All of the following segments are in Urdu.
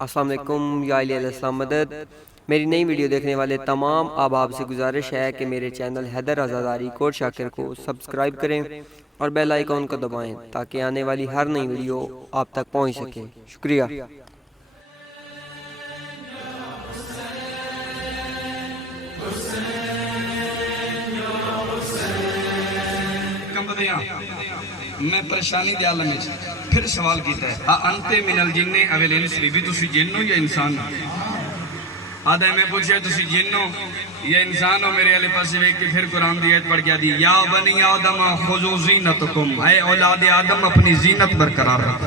السلام علیکم یا علیہ السلام مدد۔ میری نئی ویڈیو دیکھنے والے تمام احباب سے گزارش ہے کہ میرے چینل حیدر عزازاری کوٹ شاکر کو سبسکرائب کریں اور بیل آئیکن کو دبائیں تاکہ آنے والی ہر نئی ویڈیو آپ تک پہنچ سکے۔ شکریہ۔ میں پریشانی دے عالم میں پھر سوال کیتا ہے انتے من الجن اول انس بی تسی جن ہو یا انسان ہو؟ آدھا میں پوچھے تسی جن ہو یا انسان ہو؟ میرے علی پاس ویک کے پھر قرآن دی آیت پڑھ گیا دی یا بنی آدم خذو زینتکم، اے اولاد آدم اپنی زینت برقرار رکھو۔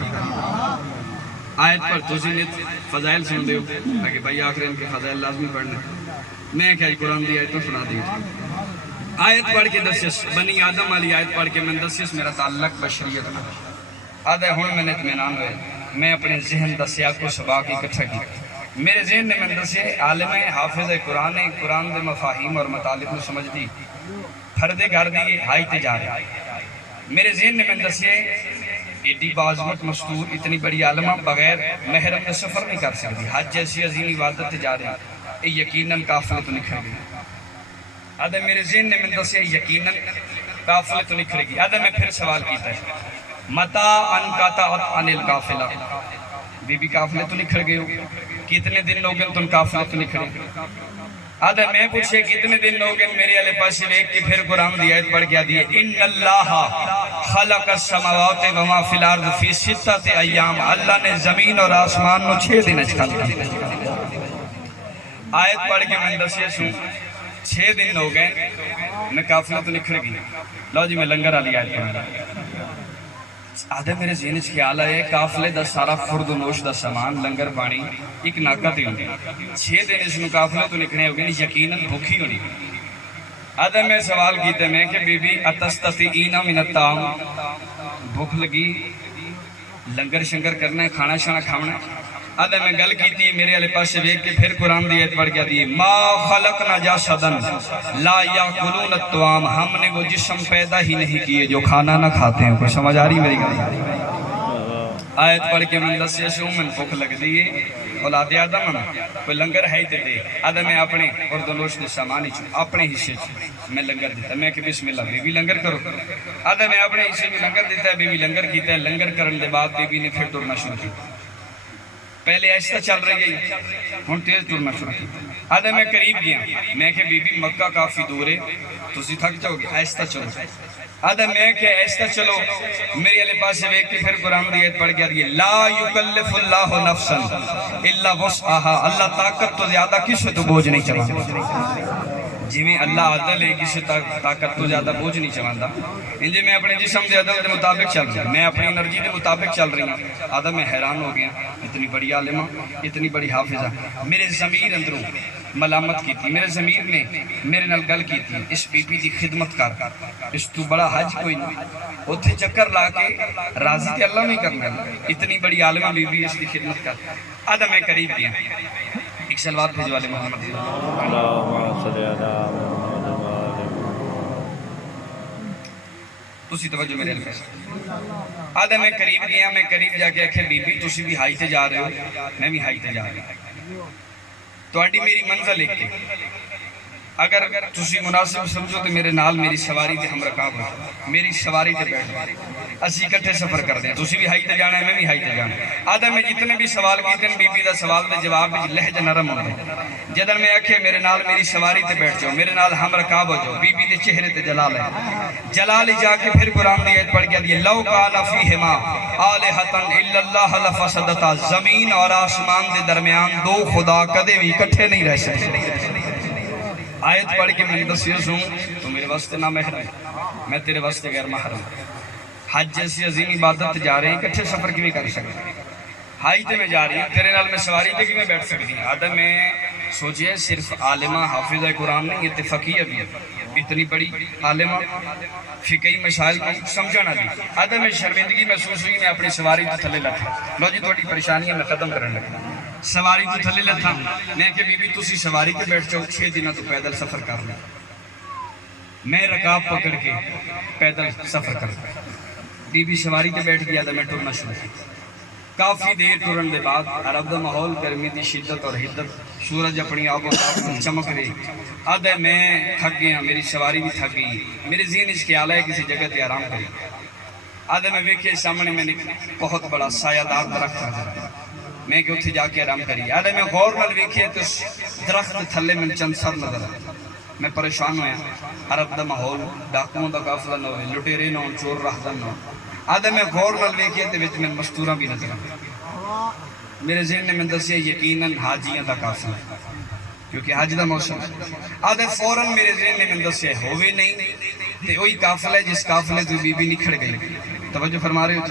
آیت پر تسی فضائل سن دے ہو تاکہ بھائی آخر ان کے فضائل لازمی پڑھنے میں کیا قرآن دی آیت تو سنا دی آیت پڑھ کے دسیس بنی آدم والی آیت پڑھ کے میں دسیس میرا تعلق بشریت نہ آدھا ہون میں نے اطمینان ہوئے میں اپنے ذہن دسیا کو سباق اکٹھا کی میرے ذہن نے میں دسے عالم حافظ قرآن دے مفاہیم اور مطالب میں سمجھ دی پھردے گھر دی ہائی تے جا رہے میرے ذہن نے میں دسے ایڈی بازمت مستور اتنی بڑی عالمہ بغیر محرم میں سفر نہیں کر سکتی حج جیسی عظیم عبادت تے جا رہے ہیں یقیناً قافلے تو نکھر گئی۔ آدھا میرے ذہن نے میں دسے یقیناً قافلے تو نکھرے گی۔ آدھا میں پھر سوال کیتا ہے متا انقطعت عن القافلہ، بی بی قافلے تو نکھر گئے ہو کتنے دن لوگیں تم قافلے تو نکھرے؟ آدھا میں پوچھے کتنے دن لوگیں میرے علی پاس ایک کے پھر قرآن دی آیت پڑھ گیا دیئے ان اللہ خلق السماوات وما فی الارض فی ستۃ ایام، اللہ نے زمین اور آسمان نو 6 دن اچھال کیا۔ آیت پڑھ کے میں دسیے سوں 6 دن ہو گئے میں قافلہ تو نکھر گئی لو جی میں لنگر آلی آیت پڑھا آدھے میرے ذہن اس خیال آئے قافلے دا سارا خرد و نوش دا سامان لنگر پانی ایک ناکت ہی ہوگی 6 دن اس میں قافلے تو نکھنے ہوگی یقیناً بھوکی ہونی۔ آدھے میں سوال کیتے میں کہ بی بی اتستطیعین من الطعام، بھوک لگی لنگر شنگر کرنا ہے کھانا شانا کھانا ہے؟ آدھے میں گل کیتی ہے میرے علی پاس سے بیک کے پھر قرآن دی آیت پڑھ گیا دی ما خلقنا جاسدن لا یاکلون الطعام، ہم نے وہ جسم پیدا ہی نہیں کیے جو کھانا نہ کھاتے ہیں۔ کوئی سمجھ آ رہی میری گل؟ آیت پڑھ کے من دسے سو من بھوک لگ دیئے اولاد آدم کوئی لنگر ہے تے دے۔ آدھے میں اپنے اردنوش نے سامانی چھو اپنے حصے چھو میں لنگر دیتا میں کہ بسم اللہ بی بی لنگر کرو۔ آدھے میں اپنے حصے میں لنگر دیتا ہے بی بی لنگر کیتا ہے لنگر کرن دے بعد بی بی نے پھر ٹرنا شروع کی پہلے ایسا چل رہی گئی ہون تیز ٹرنا شروع کی۔ آدھے میں قریب گیا میں کہ بی بی مکہ کافی دور ہے تسی تھک جاؤ گے ایسا چلو۔ آدھے میں کہ ایسا چلو میرے علی پاس سے ایک کے پھر قرآن دی آیت پڑھ گیا دی لا یکلف اللہ نفسا الا وسعها، اللہ طاقت تو زیادہ کسی تو بوجھ نہیں چلا جی میں اللہ عدل ہے کسی طاقت تو زیادہ بوجھ نہیں چلاندہ انجھے میں اپنے جسم دے عدل دے مطابق چل رہی میں اپنی انرجی دے مطابق چل رہی ہوں۔ آدھا میں حیران ہو گیا اتنی بڑی عالمہ اتنی بڑی حافظہ میرے ضمیر اندروں ملامت کی تھی میرے ضمیر نے میرے نال گل کی تھی اس بی بی دی خدمت کر اس تو بڑا حج کوئی نہیں اتھے چکر لا کے راضی تے اللہ نہیں کرنا اتنی بڑی عالمہ بی بی اس دی خدمت کر۔ آدھا میں قریب گیا ایک سلوات بھیجو والے محمد تسی توجہ میرے علیہ آدھا میں قریب گیا میں قریب جا کے اکھے بی بی تسی بھی ہائی تے جا رہے ہو میں بھی ہائی تے جا رہے ہوں تو آڈی میری منزل ایک تے اگر تسی مناسب سمجھو تو میرے نال میری سواری تے ہم رکاب ہو میری سواری تے بیٹھ اسی کٹھے سفر کر دیں تسی بھی ہائی تے جانا ہے میں بھی ہائی تے جانا ہے۔ آدھا میں جتنے بھی سوال کیتے ہیں بی بی دا سوال دے جواب بھی لہجہ نرم ہو گئے جدر میں اکھے میرے نال میری سواری تے بیٹھ جاؤ میرے نال ہم رکاب ہو جاؤ بی بی دے چہرے تے جلال ہے جلال جا کے پھر قرآن دی آیت پڑھ گیا دی لو کانا فیہما آلہتن الا اللہ لفسدتا، زمین اور آسمان دے درمیان دو خدا کدے بھی کٹھے نہیں رہ سکتے۔ آیت پڑھ کے میں دسیس ہوں تو میرے واسطے نہ محرم میں تیرے واسطے غیر محرم حج جیسی عظیم عبادت جا رہے ہیں کٹھے سفر کی بھی کر سکتے ہائی تے میں جا رہی ہوں تیرے نال میں سواری تے کی میں بیٹھ سکتی ہوں۔ آدھا میں سوچئے صرف عالمہ حافظہ قرآن نہیں یہ فقیہ بھی ہے اتنی بڑی عالمہ فقہی مسائل کو سمجھانا بھی۔ آدھا میں شرمندگی محسوس ہوئی میں اپنی سواری تے تھلے لٹھا لو جی تھوڑی پریشانیاں میں ختم کرنے لگا سواری تے تھلے لٹھا میں کہ بی بی تسی سواری تے بیٹھ جاؤ 6 دنوں تو پیدل سفر کر لیں میں رکاب پکڑ کے پیدل سفر کر بی بی سواری تے بیٹھ گیا تھا میں ٹرنا شروع کافی دیر ٹرن دے بعد عرب دا ماحول گرمی دی شدت اور حدت سورج اپنی آب و تاب میں چمک رہی آدھے میں تھک گیا میری سواری بھی تھک گئی میرے ذہن اس خیال ہے کسی جگہ تے آرام کری آدھے میں ویکھے سامنے میں بہت بڑا سایہ دار درخت نظر آیا میں کہ اتھے جا کے آرام کری آدھے میں غور نال ویکھے تو درخت تھلے میں چند سر نظر آیا میں پریشان ہویا عرب دا ماحول ڈاکوؤں دا قافلہ نہ ہوئے لٹیرے نہ ہوں چور راہدن نہ ہوں آدھے میں غور نال ویکھے تے وچ میں مستوراں بھی نظر آیا میرے ذہن نے میں دسیا یقیناً حاجیاں دا قافلہ ہے کیونکہ حج دا موسم آدھے فوراً میرے ذہن نے میں دسیا ہوئے نہیں تے وہی قافلہ ہے جس قافلے تو بی بی نکھڑ گئی توجہ فرما رہے ہو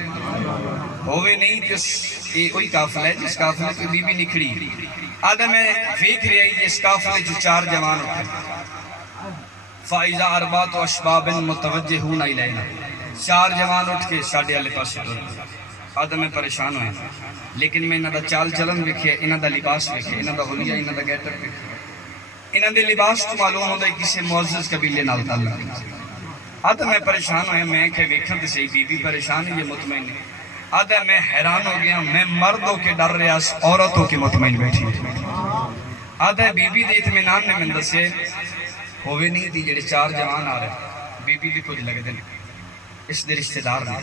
ہوئے نہیں تے وہی قافلہ ہے جس قافلے تو بی بی نکھڑی آدھے میں ویکھ رہی ہے جس قافلے جو 4 جوان اٹھے فَإِذَا أَرْبَعَةُ أَشْبَابٍ مُتَوَجِّهُونَ إِلَيْنَا 4 جوان اٹھ کے ساڈے والے پاسے ٹر گئے آدھے میں پریشان ہویا لیکن میں انہاں دا چال چلن ویکھیا انہاں دا لباس ویکھیا انہاں دا حلیہ انہاں دا گیٹ اپ ویکھیا انہاں دے لباس تو معلوم ہوندا ہے کسی معزز قبیلے نال تعلق ہے آدھے میں پریشان ہویا میں کہ ویکھن تے صحیح بی بی پریشان ہے یہ مطمئن ہے آدھے میں حیران ہو گیا میں مرد ہو کے ڈر رہا عورتوں کے مطمئن بیٹھی آدھے بی بی دے اطمینان نے من دسے ہوئے نہیں تھی جڑے 4 جوان آ رہے بی بی دی کچھ لگ دے اس دے رشتہ دار نے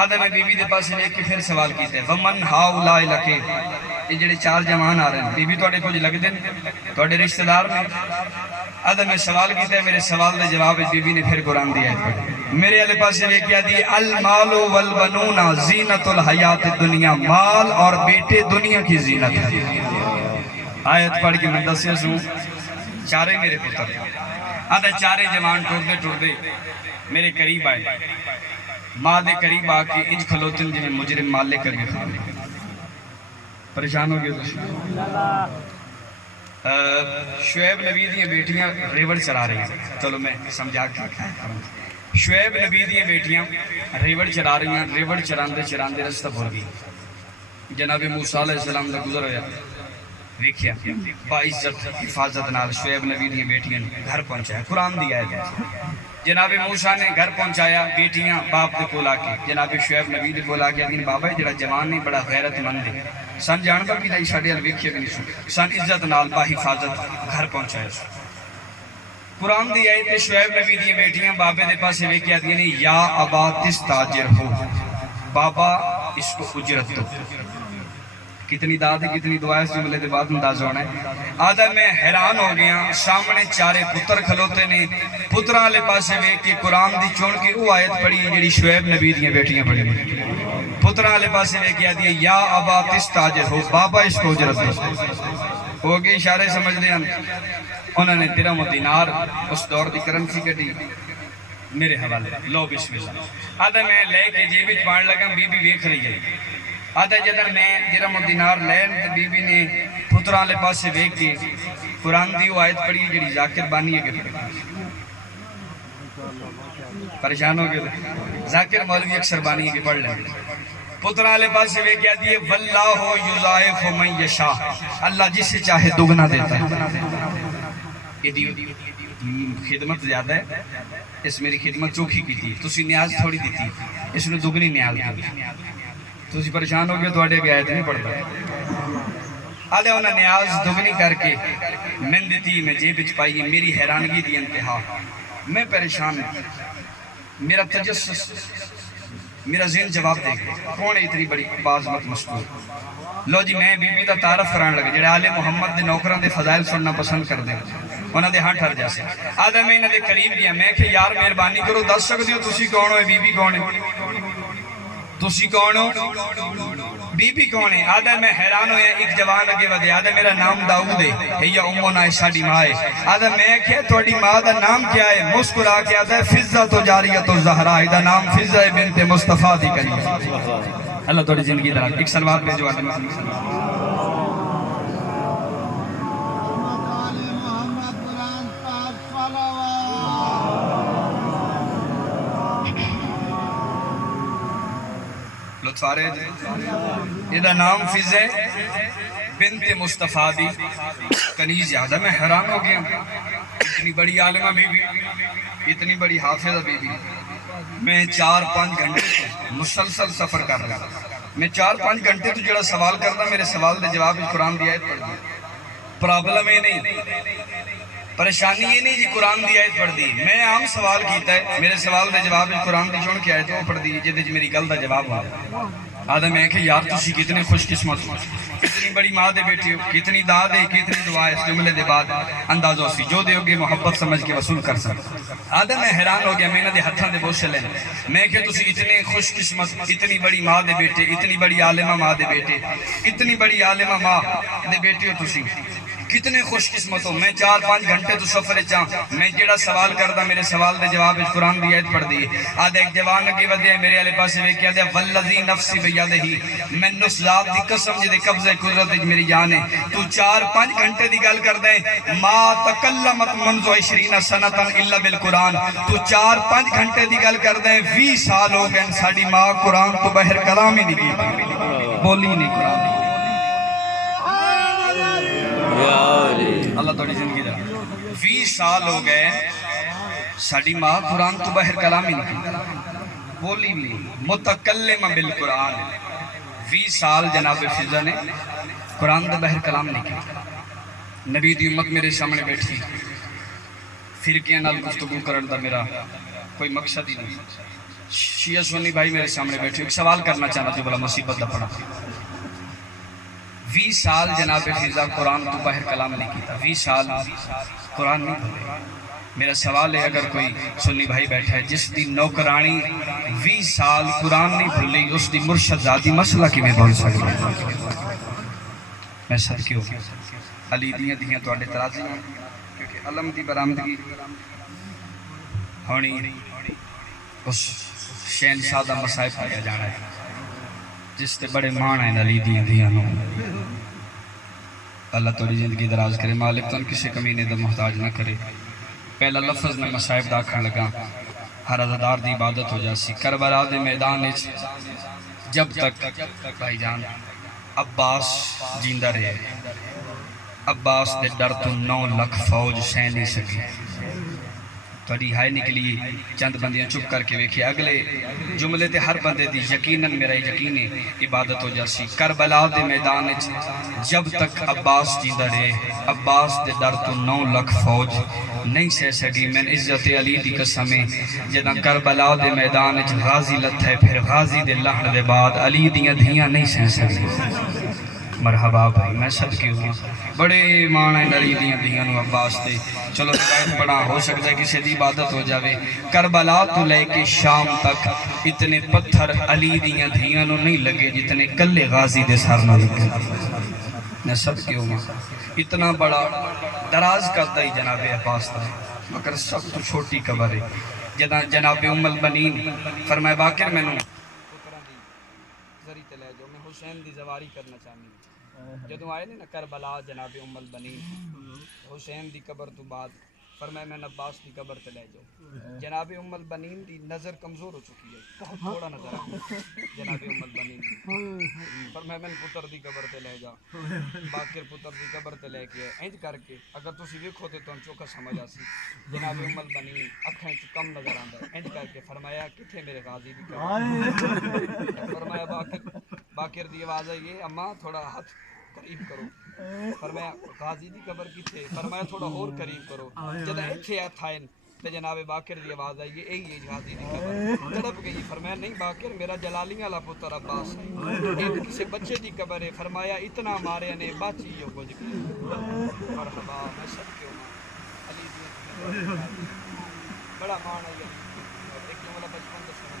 آدھے میں بی بی دے پاس لے کے پھر سوال کیتے ہیں وَمَنْ هَؤُلَاءِ لَكِ یہ جڑے 4 جوان آ رہے ہیں بی بی توڑے کچھ لگ دے توڑے رشتہ دار نے آدھے میں سوال کیتے ہیں میرے سوال دے جواب بی بی نے پھر قرآن دیا ہے میرے علیہ پاس لے کیا دی المال والبنون زینت الحیات الدنیا مال اور بیٹے دنیا کی زینت ہے آیت پڑھ کے میں دسیا سوں 4 میرے پتر آدھے 4 جوان ٹور دے میرے قریب آئے ماں دے قریب آ کے انج کھلوتن جنہیں مجرم مال لے کر کے کھانے پریشان ہو گیا تو شعیب نبی دیاں بیٹیاں ریوڑ چرا رہی ہیں چلو میں سمجھا کے شعیب نبی دیاں بیٹیاں ریوڑ چرا رہی ہیں ریوڑ چراندے رستہ بھول گئی جناب موسیٰ علیہ السلام دا گزر ہویا ویکھیا باعزت حفاظت نال شعیب نبی دیاں بیٹیاں گھر پہنچایا قرآن دی آیت ہے جناب موسیٰ نے گھر پہنچایا بیٹیاں باپ دے کول آ کے جناب شعیب نبی دے کول آ کے آدھیں بابا جڑا جوان نہیں بڑا غیرت مند ہے سن جانتا بھی نہیں ساڑے ویکھیا بھی نہیں سن عزت نال با حفاظت گھر پہنچایا قرآن دی آیت شعیب نبی دی بیٹیاں بابے دے پاسے ویکھیا آدھیں یا ابا تستاجر ہو بابا اس کو اجرت دو کتنی داد ہے کتنی دعا ہے اس جملے دے بعد انداز ہونا ہے آدھا میں حیران ہو گیا سامنے 4 پتر کھلوتے نے پترہ لے پاسے ویک کے قرآن دی چون کے وہ آیت پڑھی جڑی شعیب نبی دیاں بیٹیاں پڑھی پترہ لے پاسے ویک کیا دیا یا ابا تستاجر ہو بابا اس کو اجرت دو ہو گئی اشارے سمجھ دے انہوں نے درہم و دینار اس دور دی کرنسی کٹی میرے حوالے لو بسم اللہ آدھا میں لے کے جیبت پان لگا بی بی ویکھ رہی ہے آدھا جدر میں درہم و دینار لین بی بی نے پترہ لے پاسے ویک کے قرآن دی وہ آیت پڑھی جڑی ذاکر بانی ہے کہ پریشان ہو گئے ذاکر مولوی اکثر بانی ہے کہ پڑھ لیں پترہ لے پاسے ویک کیا دیئے واللہ یضاعف من یشاء اللہ جسے چاہے دگنا دیتا ہے یہ خدمت زیادہ ہے اس میری خدمت چوکھی کی تھی تسی نیاز تھوڑی دی تھی اس نے دگنی نیاز دی تسی پریشان ہو گئے تو آڑے گیا ہے تو نہیں پڑھتا آدھے انہوں نے نیاز دگنی کر کے من دیتی میں جیب اچ پائی میری حیرانگی دی انتہا میں پریشان ہوں میرا تجسس میرا ذہن جواب دے گئے کون ہے اتنی بڑی بازمت مستور لو جی میں بی بی دا تعارف کران لگے جڑے آل محمد دے نوکران دے فضائل سننا پسند کر دیں انہاں دے ہاں ٹھر جیسے آدھے میں انہاں دے قریب دیا میں کہ یار مہربانی کرو دس سکتے ہو تسی کون ہو بی بی کون ہے تسی کون ہو بی بی کون ہے آدھے میں حیران ہویا ایک جوان اگے ودے آدھے میرا نام داؤد ہے یا امونا ساڑی ماں ہے آدھے میں کہ توڑی ماں دا نام کیا ہے مسکرا کے آدھے فضہ تو جاریت و زہرہ دا نام فضہ بنت مصطفیٰ دی کری اللہ توڑی زندگی دراز ایک سلوات پہ جو آدھے میں لطفارے یہ دا نام فضہ بنت مصطفیٰ دی کنیز یاد ہے میں حیران ہو گیا اتنی بڑی عالمہ بی بی اتنی بڑی حافظہ بی بی میں 4-5 گھنٹے مسلسل سفر کر رہا میں 4-5 گھنٹے تو جڑا سوال کرتا میرے سوال دے جواب قرآن دی آیت پڑھ دی. پرابلم یہ نہیں، پریشانی یہ نہیں جی قرآن دی آیت پڑھ دی. میں عام سوال کیتا ہے، میرے سوال دے جواب قرآن دی چون کے آیت وہ پڑھ دی جدے میری گل دا جواب ہوا. آدم میں کہ یار تسی کتنے خوش قسمت ہو، کتنی بڑی ماں دے بیٹی ہو، کتنی داد ہے، کتنی دعا ہے. اس جملے دے بعد اندازوں سی جو دے ہوگے محبت سمجھ کے وصول کر سکتے. آدم میں حیران ہو گیا، میں انہاں دے ہتھاں دے بوسے لین. میں کہ تسی اتنے خوش قسمت، اتنی بڑی ماں دے بیٹے، اتنی بڑی عالمہ ماں دے بیٹے، اتنی بڑی عالمہ ماں دے بیٹی ہو تسی، کتنے خوش قسمت ہو. میں 4-5 گھنٹے تو سفر چاں، میں جڑا سوال کردا میرے سوال دے جواب قرآن دی آیت پڑھ دی. آدھا ایک جوان اگے ودیا میرے والے پاسے ویکھیا تے والذی نفسی بیدہ، میں اس ذات دی قسم جے دے قبضہ قدرت وچ میری جان ہے. تو 4-5 گھنٹے دی گل کردا ہے، ما تکلمت منذ 20 سنۃ الا بالقرآن. تو 4-5 گھنٹے دی گل کردا ہے، 20 سال ہو گئے ساڈی ماں قرآن تو باہر کلام ہی نہیں کی، بولی نہیں قرآن. اللہ توڑی زندگی دا 20 سال ہو گئے ساڑی ماں قرآن تو باہر کلام ہی نہیں بولی بھی متکلم بالقرآن. 20 سال جناب فضا نے قرآن تو باہر کلام نہیں کی. نبی دی امت میرے سامنے بیٹھی، فرقیاں نال گفتگو کرن دا میرا کوئی مقصد ہی نہیں. شیعہ سنی بھائی میرے سامنے بیٹھے، ایک سوال کرنا چاہنا جو بلا مصیبت دا پڑا. 20 سال جناب فضا قرآن تو باہر کلام نہیں کیتا، 20 سال قرآن نہیں بھولے. میرا سوال ہے اگر کوئی سنی بھائی بیٹھا ہے جس دی نوکرانی 20 سال قرآن نہیں بھولی، اس دی مرشد ذاتی مسئلہ کی میں بول سکتا ہوں. میں صدقے ہو علی دیاں دیاں تو اڈے ترازی ہیں کیونکہ علم دی برآمدگی ہونی اس شہنشاہ دا مصائب پایا جانا ہے جس تے بڑے مان ہیں علی دیاں دیاں نو. اللہ توڑی زندگی دراز کرے، مالک تو ان کسی کمینے دا محتاج نہ کرے. پہلا لفظ میں مصائب دا کھڑ لگا، ہر عزدار دی عبادت ہو جاسی. کربلا دے میدان جب تک بھائی جان عباس جیندہ رہے، عباس دے ڈر تو 9 لکھ فوج سہ نہیں سکی. توڑی ہائے نکلی چند بندیاں چپ کر کے ویکھے اگلے جملے تے ہر بندے دی یقیناً میرا یقین عبادت ہو جاسی. کربلا دے میدان جب تک عباس جیندہ رہے، عباس دے ڈر تو 9 لکھ فوج نہیں سہ سکی. میں عزت علی دی قسمیں جداں کربلا دے میدان غازی لتھے، پھر غازی دے لہن دے بعد علی دیاں دھیاں نہیں سہ سکی. مرحبا بھائی میں صدقے ہوں، بڑے مانے علی دیاں دھیاں نو عباس دے. چلو روایت پڑھا، ہو سکتا ہے کسی دی عبادت ہو جاوے. کربلا تو لے کے شام تک اتنے پتھر علی دیاں دھیاں نو نہیں لگے جتنے کلے غازی دے سر نہ لگے. میں صدقے ہوں، اتنا بڑا دراز کرتا ہی جناب عباس دا، مگر سب تو چھوٹی قبر ہے. جناب ام البنین فرمائے باقر میں نو میں حسین دی زواری کرنا چاہنی. جدوں آئے نا کربلا جناب ام البنین حسین دی قبر تو بعد فرمایا میں عباس دی قبر تے لے جاؤ. جناب ام البنین دی نظر کمزور ہو چکی ہے، بہت تھوڑا نظر آ جناب ام البنین فرمایا میں پتر دی قبر تے لے جا. باقر پتر دی قبر تے لے کے انج کر کے اگر تسی ویکھو تے تانوں چوکھا سمجھ آسی. جناب ام البنین اکھاں وچ کم نظر آندا ہے، انج کر کے فرمایا کتھے میرے غازی دی قبر. فرمایا باقر دی آواز آئی ہے، اماں تھوڑا ہاتھ قریب کرو. فرمایا غازی دی قبر کتھے؟ فرمایا تھوڑا اور قریب کرو. جدوں ایتھے تھائے تے جناب باقر دی آواز آئی ہے، یہی غازی دی قبر. تڑپ گئی. فرمایا نہیں باقر میرا جلالیاں والا پتر عباس ہے، یہ کسی بچے دی قبر ہے. فرمایا اتنا مارے نے باچی ہو کچھ. مرحبا میں صدقے ہوں علی دی بڑا مان ہے. ایک جملہ بچپن دا سنو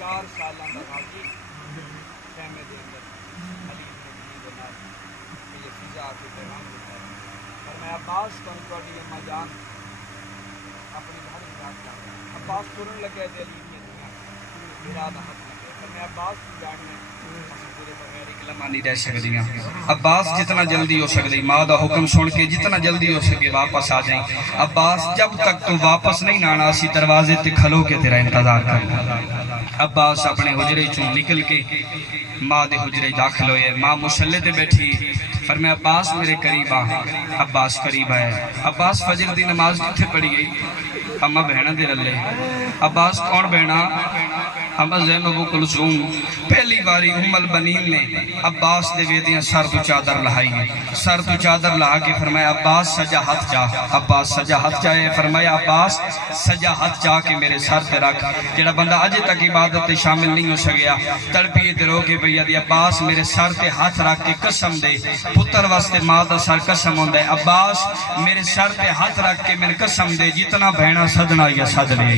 4 سالاں دا غازی خیمے دے اندر علی دے نال یہ فضا کے پیغام دیتا ہے. فرمایا عباس کون تواڈی اماں جان اپنی گھر یاد کر. عباس ترن لگے تے علی دی میرا دا ہاتھ لگے. فرمایا عباس کی جان نے پورے بغیر ایک لمحہ نہیں رہ سکدیاں. عباس جتنا جلدی ہو سکدی ماں دا حکم سن کے جتنا جلدی ہو سکے واپس آ جائیں. عباس جب تک تو واپس نہیں آنا اسی دروازے تے کھلو کے تیرا انتظار کرنا. عباس اپنے حجرے چوں نکل کے ماں دے حجرے داخل ہوئے. ماں مسلح تے بیٹھی. فرمایا عباس میرے قریب آ. عباس قریب آئے. عباس فجر دی نماز جتھے پڑھی گئی اما بہنا دے رلے. عباس کون بہنا؟ اما زینب و کلثوم پہلی باری ام البنین نے عباس دے ویدیاں سر تو چادر لہائی، سر تو چادر لہا کے فرمایا عباس سجا ہاتھ چاہ، عباس سجا ہاتھ چاہے، فرمایا عباس سجا ہاتھ چاہ کے میرے سر تے رکھ۔ جڑا بندہ اجے تک عبادت تے شامل نہیں ہو سکیا تڑپیے تے رو کے بھئی دی عباس میرے سر تے ہاتھ رکھ کے قسم دے، پتر واسطے ماں دا سر قسم ہوندے، عباس میرے سر تے ہاتھ رکھ کے میرے قسم دے جتنا بہنا صدنا یا صد لے۔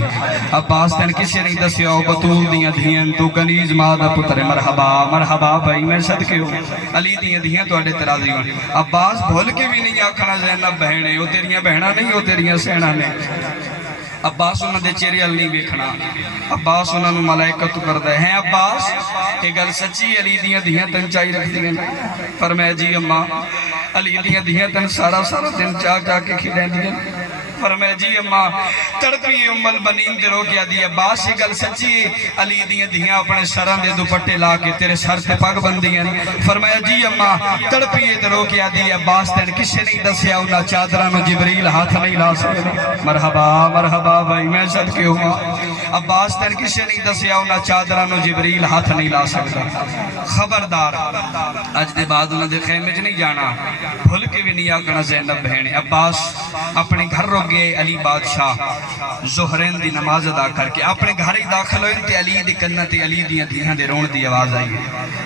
عباس تین کسی نہیں دسیا ہو بطول دیاں دھیاں تو کنیز ماں دا پتر مرحبا مرحبا بھائی میں صدقے ہوں، علی دیاں دھیاں تو اڈے ترازی ہوں۔ عباس بھول کے بھی نہیں آکھنا زینب بہنے ہو تیریاں بہنا نہیں ہو تیریاں سینہ نے۔ عباس انہوں دے چہرے علی ویکھنا، عباس انہوں نے ملائکت کردے ہیں عباس کہ گل سچی علی دیاں دیاں تن چاہی رکھ دیاں۔ فرمایا جی اماں علی دیاں دیاں تن سارا دن چاہ کے کھڑیں دیاں۔ فرمایا جی اماں تڑپی ام البنین دے رو کیا دی عباس یہ گل سچی علی دیاں دیاں اپنے سران دے دوپٹے لا کے تیرے سر تے پاک بندیاں۔ فرمایا جی اماں تڑپی دے رو کیا دی عباس تین کسے نہیں دسیا انہا چادران جبریل ہاتھ نہیں لا سکتے۔ مرحبا مرحبا بھائی میں صدقے ہوں۔ عباس تین کسے نہیں دسیا انہا چادران جبریل ہاتھ نہیں لا سکتا۔ خبردار اج دے بعد انہوں دے خیمے نہیں جانا، بھول کے بھی نہیں آکنا زینب بہنے۔ عباس اپنے گھر رو گئے، علی بادشاہ ظہرین دی نماز ادا کر کے اپنے گھر ہی داخل ہوئے تے علی دی کنتے علی دیاں دیاں دے رون دی آواز آئی ہے،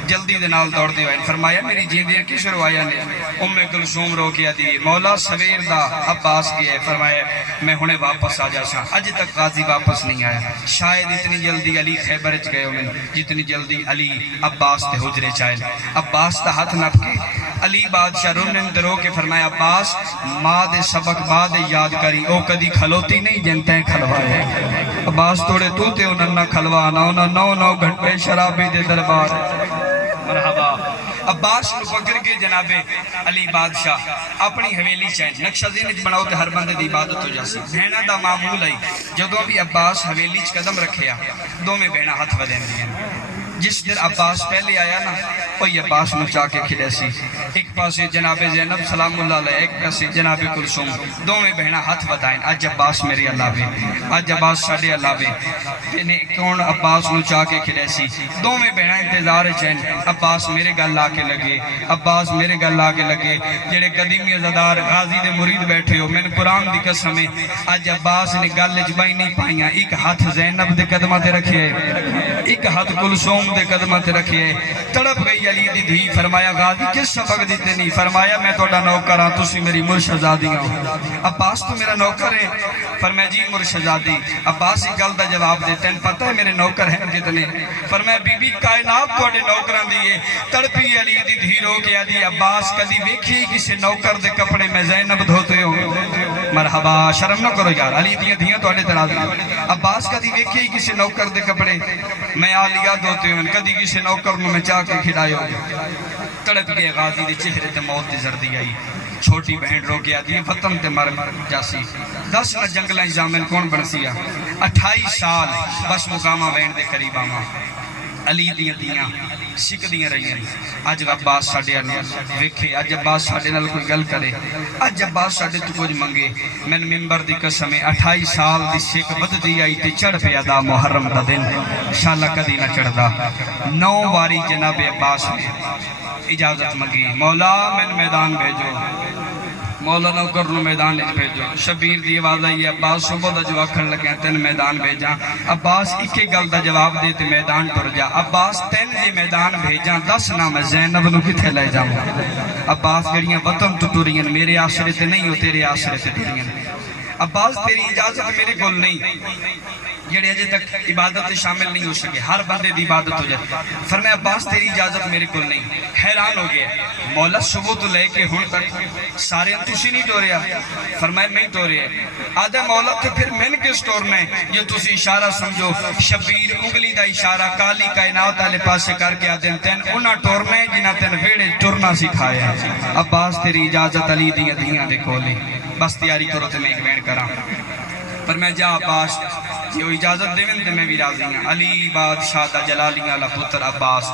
جلدی دے نال دوڑ دی ہوئے۔ فرمایا میری جیندیاں کس روایا نے؟ ام کلثوم رو کیا دی مولا سویر دا عباس گئے۔ فرمایا میں ہونے واپس آ جا سا، اج تک غازی واپس نہیں آیا، شاید اتنی جلدی علی خیبرچ گئے ہوئے جتنی جلدی علی عباس تے حجرے چاہے۔ عباس تا ہاتھ نپ کے علی بادشاہ رونن درو کے فرمایا عباس ماں دے سبق بعد یاد کری او کدی کھلوتی نہیں جنتیں کھلوائے۔ عباس توڑے تو تے انہوں نہ کھلوانا انہوں 9 گھنٹے شرابی دے دربار۔ مرحبا عباس نو پکڑ کے جناب علی بادشاہ اپنی حویلی چاہیں نقشہ ذہن بناؤ تے ہر بندے دی عبادت ہو جاسی۔ بہنہ دا معمول آئی جدوں بھی عباس حویلی چ قدم رکھیا دو میں بہنہ ہاتھ ودین دیا۔ جس دن عباس پہلے آیا نا وہی عباس نو چاہ کے کھلے سی، ایک پاسے جناب زینب سلام اللہ علیہ، ایک پاسے جناب کلثوم، دو میں بہنہ ہاتھ ودائیں۔ آج عباس میرے اللہ بے، آج عباس ساڑھے اللہ بے، کون عباس نو چاہ کے کھلے سی، دو میں بہنہ انتظار چین عباس میرے گل آ کے لگے، عباس میرے گل آ کے لگے۔ جڑے قدیمی عزادار غازی دے مرید بیٹھے ہو، میں نے قرآن دی قسم ہے آج عباس نے گل جبائی نہیں پائیاں، ایک ہاتھ زینب دے قدمہ تے رکھے، ایک ہاتھ کلثوم دے قدمہ تے رکھے۔ تڑپ گئی علی دی دھی، فرمایا غازی کس سبق دیتے نہیں؟ فرمایا میں توڑا نوکر ہاں تسی میری مرشدزادی ہوں۔ عباس تو میرا نوکر ہے؟ فرمایا جی مرشدزادی۔ عباس ایک گل دا جواب دیتے ہیں پتہ ہے میرے نوکر ہیں کتنے؟ فرمایا بی بی کائنات توڑے نوکران دیئے۔ تڑپی علی دی دھی رو کے دی عباس کدی ویکھی کسی نوکر دے کپڑے میں زینب دھوتے ہوں؟ مرحبا شرم نہ کرو یار، علی دیاں دھیاں توڑے ترازی۔ عباس کدی ویکھی کسی نوکر دے کپڑے میں آلیہ دھوتے ہوں، کدی کسی نوکر میں چاہ کے کھڑائے ہو۔ تڑپ گئے غازی دے چہرے تے موت دی زردی آئی، چھوٹی بہن رو کے آدھی وطن تے مر جاسی۔ 10 نہ جنگلیں جامن کون بنسیا؟ 28 سال بس مقامہ بہن دے قریب آما۔ علی دیاں دیاں سکھ دیاں رہی ہیں۔ آج عباس ساڑھے آنے ویکھے، آج عباس ساڑھے نال کوئی گل کرے، آج عباس ساڑھے تو کچھ منگے۔ میں نے ممبر دی قسم ہے 28 سال دی سکھ بد دی آئی تے چڑھ پہ ادا محرم دا دن انشاءاللہ کدی نہ چڑھ دا۔ 9 واری جناب عباس نے اجازت منگی، مولا میں میدان بھیجو، مولا نوکر نو میدان لے بھیجو۔ شبیر دی آواز آئی عباس صبح دا جو آکھن لگے تین میدان بھیجاں۔ عباس ایک گل دا جواب دیتے میدان ٹر جا۔ عباس تین جی میدان بھیجاں 10 نہ میں زینب نو کتھے لے جاؤں۔ عباس کہڑیاں وطن تو ٹوریں میرے آسرے تے نہیں ہو تیرے آسرے تے ٹوریں۔ عباس تیری اجازت میرے کول نہیں، جڑے اجے تک عبادت شامل نہیں ہو سکے، ہر بندے دی عبادت ہو جائے۔ فرمایا عباس تیری اجازت میرے کول نہیں۔ حیران ہو گیا، مولا صبح تو لے کے ہن تک سارے تسی نہیں ٹوریا؟ فرمایا نہیں ٹوریا۔ آدھا مولا تو پھر میں نے کس ٹورنا ہے؟ یہ تسی اشارہ سمجھو، شبیر انگلی دا اشارہ کالی کائنات والے پاسے کر کے آدھن تین انہاں ٹورنا ہے جنہاں تین ویڑے ٹورنا سکھایا۔ عباس تیری اجازت علی دیاں دیاں دے کولے، بس تیاری کرو تے میں ایک وین کراں۔ پر میں جا عباس یہ اجازت دے تے میں بھی راضی ہوں۔ علی بادشاہ دا جلالیاں والا پتر عباس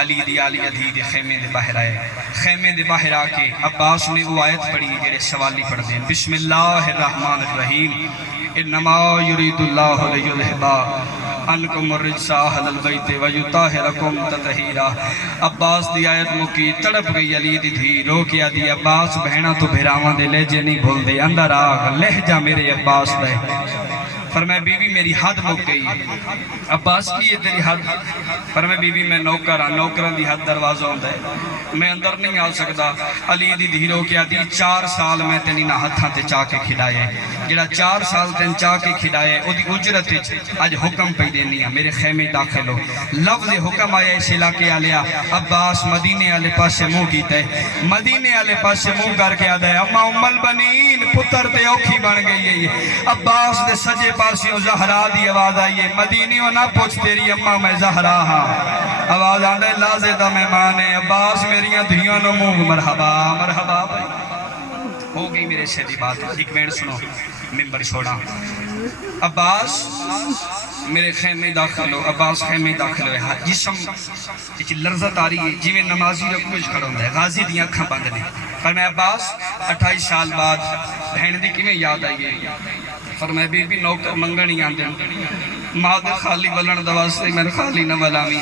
علی دی علی ادھی دے خیمے دے باہر آئے۔ خیمے دے باہر آ کے عباس نے وہ آیت پڑھی جڑے سوالی پڑھ دیں، بسم اللہ الرحمن الرحیم، انما یرید اللہ لیذھب انکم الرجس اہل البیت ویطہرکم تطہیرا۔ عباس دی آیت مکی، تڑپ گئی علی دی دھی، رو کے آدھی عباس بہنا تو بھراواں دے لہجے نہیں بھول دے، اندر آگ لہجہ میرے عباس دے۔ فرمایا بی بی میری حد مک گئی۔ عباس کی یہ تیری حد؟ فرمایا بی بی میں نوکر ہاں، نوکران دی حد دروازہ ہوتا ہے، میں اندر نہیں آ سکتا۔ علی دی دھیرو کیا دی 4 سال میں تینی نہ ہتھاں تے چاہ کے کھڑائے، جڑا 4 سال تین چاہ کے کھڑائے او دی اجرت اج حکم پہ دینی ہے میرے خیمے داخل ہو۔ لفظ حکم آیا اس علاقے آلیا، عباس مدینے آلے پاسے منہ کیتا ہے، مدینے آلے پاسے منہ کر کے آدھا ہے اما ام البنین پتر تے اوکھی بن گئی ہے۔ عباس دے سجے پاسیوں زہرا دی آواز آئیے، مدینیوں نہ پوچھ تیری اماں میں زہرا ہاں۔ آواز آدھے لازدہ مہمان ہے، عباس میریاں دھیاں نو منہ مرحبا مرحبا۔ ہو گئی میرے سے دی بات، ایک منٹ سنو ممبر چھوڑا۔ عباس میرے خیمے داخل ہو، عباس خیمے داخل ہوئے، جسم ایک لرزت آ رہی ہے جی میں نمازی رکھو اچھ کھڑا ہوں ہے، غازی دیاں کھاں بند نے۔ فرمایا عباس 28 سال بعد بہن دی کیویں یاد آئیے؟ فرمایا بی بی نوکر منگنی آندے ماد خالی بلن دواستے میں خالی نہ بلامی۔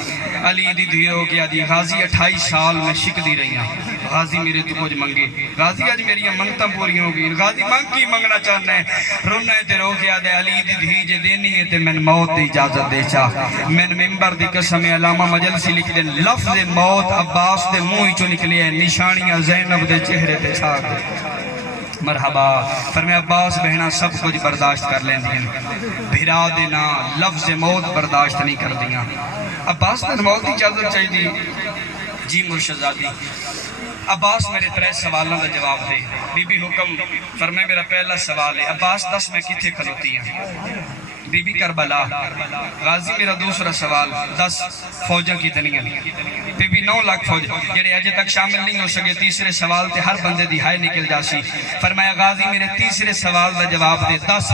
علی دی دھیرو کیا دی غازی 28 سال میں شک دی رہی ہیں، غازی میرے تو کچھ منگے، غازی آج میری منگتاں پوری ہوگی، غازی منگ کی منگنا چاہنا ہے، رونا ہے تے رو کیا دے علی دی دھیجے دینی ہے تے من موت دی اجازت دے چاہ۔ من ممبر دی قسم علامہ مجلسی لکھ دیں، لفظ موت عباس دے منہ چو نکلے ہیں، نشانیاں زینب دے چہرے تے چھاگ دے۔ مرحبا۔ فرمایا عباس بہنا سب کچھ برداشت کر لیں دیں، بھرا دینا لفظ موت برداشت نہیں کر دیا۔ عباس نے موت کی اجازت چاہی دی؟ جی مرشدزادی۔ عباس میرے 3 سوالوں کا جواب دے۔ بی بی حکم۔ فرمایا میرا پہلا سوال ہے عباس 10 میں کتھے کھلوتی ہیں؟ Be be Karbala. غازی میرا دوسرا سوال 10 فوجوں کی دنیا، بی بی 9 لاکھ فوج جڑے اجے تک شامل نہیں ہو سکے۔ تیسرے سوال تے ہر بندے دی ہائے نکل جاسی۔ فرمایا غازی میرے تیسرے سوال دا جواب دے 10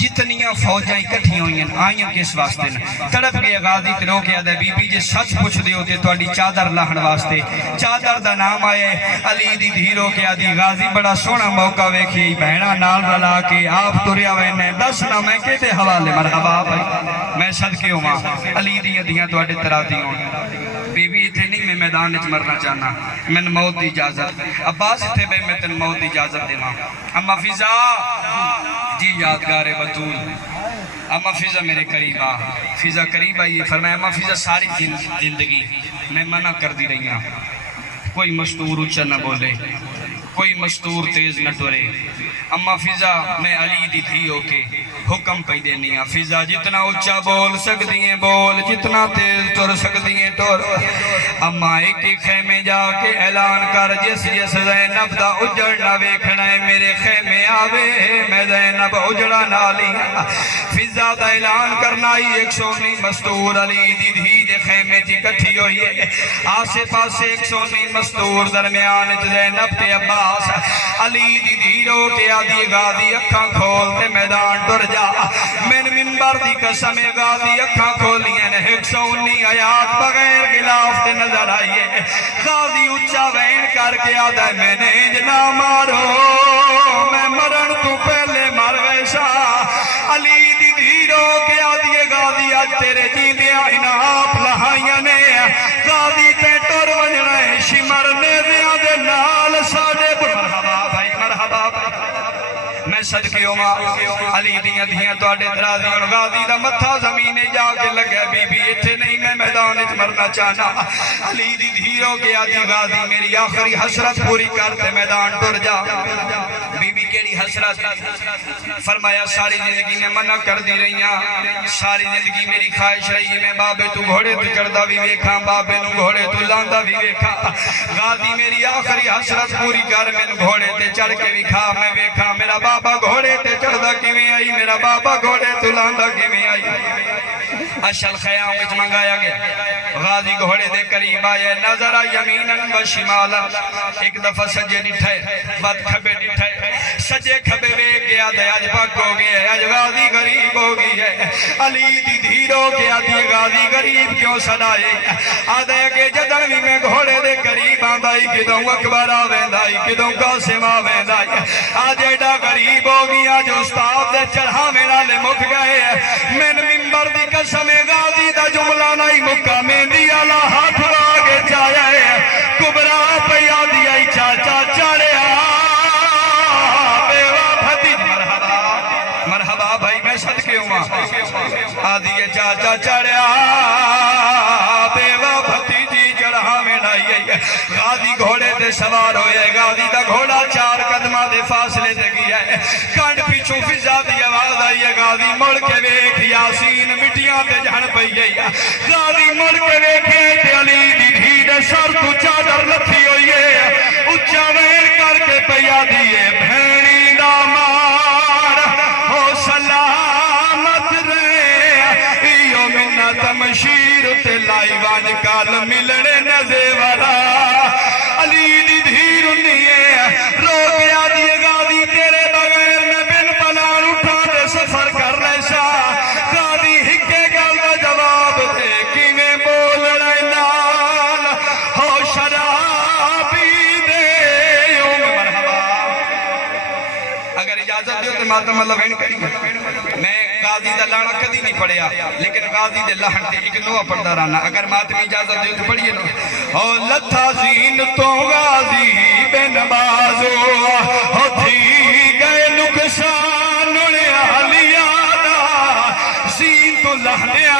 جتنیاں فوجاں اکٹھی ہوئی ہیں آئیاں کس واسطے نے؟ تڑپ گئے غازی تے رو کے آدھا بی بی جے سچ پوچھ دے ہوتے تواڈی چادر لاہن واسطے، چادر دا نام آئے علی دی دھیرو کے آدھی غازی بڑا سونا موقع ویکھی بہنا نال رلا کے آپ تریا وینے 10 نہ میں کہتے حوالے۔ مرحبا بھائی میں صدقے ہوں علی دی ادھیاں تواڈے طرح دی ہوں۔ بی بی اتھے نہیں میں میدان اچ مرنا چاہنا، میں موت دی اجازت۔ عباس اتھے بے میں تن موت دی اجازت دے ماں۔ اما فضا جی یادگار بطول، اما فضا میرے قریب آ، فضا قریب آئیے۔ فرمایا اما فضا ساری زندگی میں منع کر دی رہی ہوں، کوئی مستور اچھا نہ بولے، کوئی مستور تیز نہ ٹورے۔ اما فضا میں علی دی تھی ہو کے حکم پہ دینی ہے، فضا جتنا اچھا بول سکتی ہیں بول، جتنا تیز ٹور سکتی ہیں ٹور۔ اما ایک ایک خیمے جا کے اعلان کر جس جس زینب دا اجڑنا ویکھنا ہے میرے خیمے آوے، میں زینب اجڑا نالی۔ فضا دا اعلان کرنا ہی 119 مستور علی دی دھی دے خیمے جی کٹھی ہوئی ہے، آسے پاسے 119 مستور درمیان زینب تے عباس۔ علی دی دھی رو کے آدھی غازی اکھاں کھول تے میدان ٹر جا، من منبر دی قسم غازی اکھاں کھولیں 119 آیات بغیر غلاف تے نظر آئیے۔ غازی اچھا وین کر کے آدھا میں نے جنا مارو میں مرن تو پہلے مر ویسا۔ علی دی دھیرو کے آدھی غازی آج تیرے جیندیاں انہاپ لہائیاں نے، غازی تے ٹر وجنا ہے شمر نے دیاں دے نال ساڑے پر۔ مرحبا بھائی مرحبا بھائی میں صدقے ہوں علی دیاں دھیاں تواڈے درازی اور غازی دا متھا زمینے جا کے لگے بی بی اتھے نہیں میں میدان اچ مرنا چاہنا۔ علی دی دھیرو کے آدھی غازی میری آخری حسرت پوری کرتے میدان ٹر جا۔ بی بی کیڑی حسرت؟ فرمایا ساری زندگی میں منع کر دی رہی ہیں، ساری زندگی میری خواہش رہی میں بابے تو گھوڑے تو چڑھدا بھی ویکھاں، بابے نو گھوڑے تو لاندا بھی ویکھاں۔ غازی میری آخری حسرت پوری کر میں گھوڑے تے چڑھ کے ویکھا میں ویکھاں میرا بابا گھوڑے تے چڑھدا کیویں آئی، میرا بابا گھوڑے تو لاندا کیویں آئی۔ اشل خیام وچ منگایا گیا، غازی گھوڑے دے قریب آئے، نظر یمیناً و شمالاً، ایک دفعہ سجے ڈٹھے بد کھبے ڈٹھے، سجے کھبے وے گیا دے آج پاک ہو گئے، آج غازی غریب ہو گئی ہے۔ علی دی دھیرو کے آدھی غازی غریب کیوں سڑائے؟ آدھے کہ جدن بھی میں گھوڑے دے قریب آندائی کدوں اکبر آویندائی کدوں قاسم آویندائی، آج ایڈا غریب ہو گئی آج استاد دے چڑھا میرا لے مک گئے۔ من منبر دی قسم غازی دا جملہ نہیں مکہ مہندی والا ہاتھ آگے چایا ہے کبرا پیا دیا چاچا چڑھیا بیوہ بھتیج مرحبا مرحبا بھائی میں صدقے ہوں آدھی چاچا چڑھیا بیوہ بھتیجی جڑہا میں نائی غازی گھوڑے دے سوار ہوئے غازی دا گھوڑا 4 قدمہ دے فاصلے دے گیا ہے کانڈ پیچھوں فضا دی آواز آئی ہے غازی مڑ کے ویکھ یاسین مٹیاں تے جہن پئی ہے غازی مڑ کے ویکھے تے علی دی دھی دے سر تو چادر لتھی ہوئی ہے اچھا ویر کر کے پیا دیے بھینی دا مار ہو سلامت رہے ایو منت مشیر تے لائی وانج کال ملنے نزے والا علی دی دھی رنی ہے رو گیا دیے غازی تیرے بغیر میں بن پلان اٹھا دے سفر کر لیسا غازی ہکے گل دا جواب دے کیویں بول نال ہو شرابی دے مرحبا اگر اجازت دیو تو ماتم اللہ بین کریں میں غازی دا لانا کدی نہیں پڑھیا لیکن غازی دے لہن تے ایک نوہ پڑھدا رانا اگر ماتمی اجازت دیو تو پڑھئے نو او لتھا زین تو غازی بے نمازو او تھی گئے نقصان علیادہ زین تو لہنیا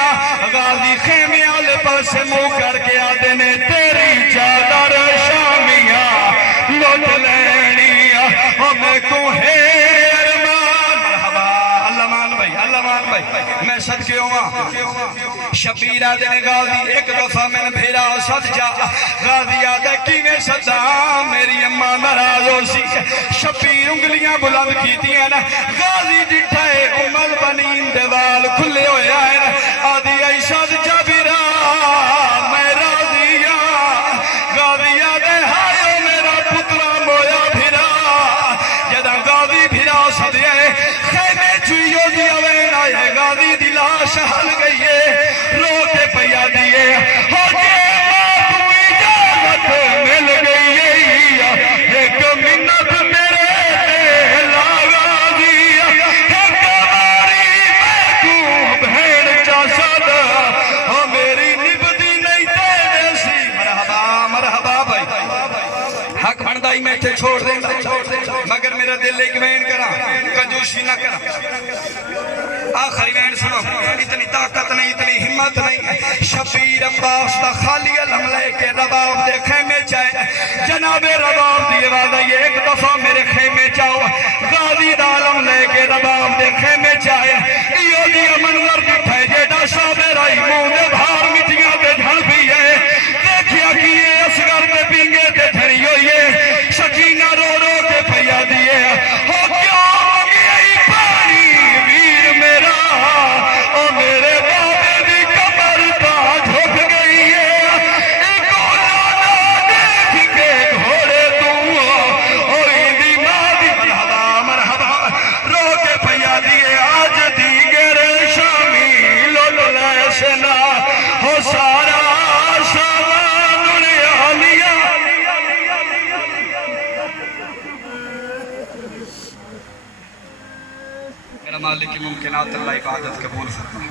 غازی خیمے آلے پر سے منہ کر کے آدھے نے تیری چادر شامیاں لوٹ لینی او میں کو ہے میں صدقے ہوں شبیر آدھے نے غازی ایک دفعہ میں نے بھیرا صد جا غازی آدھے کیویں صدا میری اماں ناراض ہو سی شبیر انگلیاں بلند کیتی ہیں نا غازی جٹھائے امال بنین دیوال کھلے ہوئے آئے نا آدھی آئی صد جا بھیرا میں راضی غازی آدھے ہائے میرا پترا مویا بھیرا جدہ غازی بھیرا صد ہے خیمے چوئیو دیا وین آئے غازی دلاش حل گئی ہے رو کے پیا دیئے ہو کے ماں اجازت مل گئی ہے ایک منت میرے لا غازی ایک ماری میں کو بھیڑ چاسد ہو میری نبدی نہیں دے سی مرحبا مرحبا بھائی حق بندائی میں تھے چھوڑ دیں مگر میرا دل ایک وین کرا کنجوشی نہ کرا آخری وین سنو اتنی طاقت نہیں اتنی ہمت نہیں شبیر عباس دا خالی علم لے کے رباب دے خیمے چاہے جناب رباب دی وعدہ یہ ایک دفعہ میرے خیمے چاہو غازی دا علم لے کے رباب دے خیمے چاہے ایو دی منظر دکھائے جیڑا شاب رائی مون دے بھار مٹیاں دے جھڑ بھی ہے دیکھیا کیے اسگر دے پینگے دے دھری ہوئی ہے سکینہ رو رو کے پیا دیے ہو کیوں مگئی پانی ویر میرا او میرے بابے دی کمر تا جھک گئی ہے ایک اولانا دیکھ کے گھوڑے تو ہوئی دی ماں دی مرحبا مرحبا رو کے پیا دیے آج دیگر شامی لول لیسنا ہو سارا شامان علیہ میرا مالک ممکنات اللہ عبادت قبول فرمائے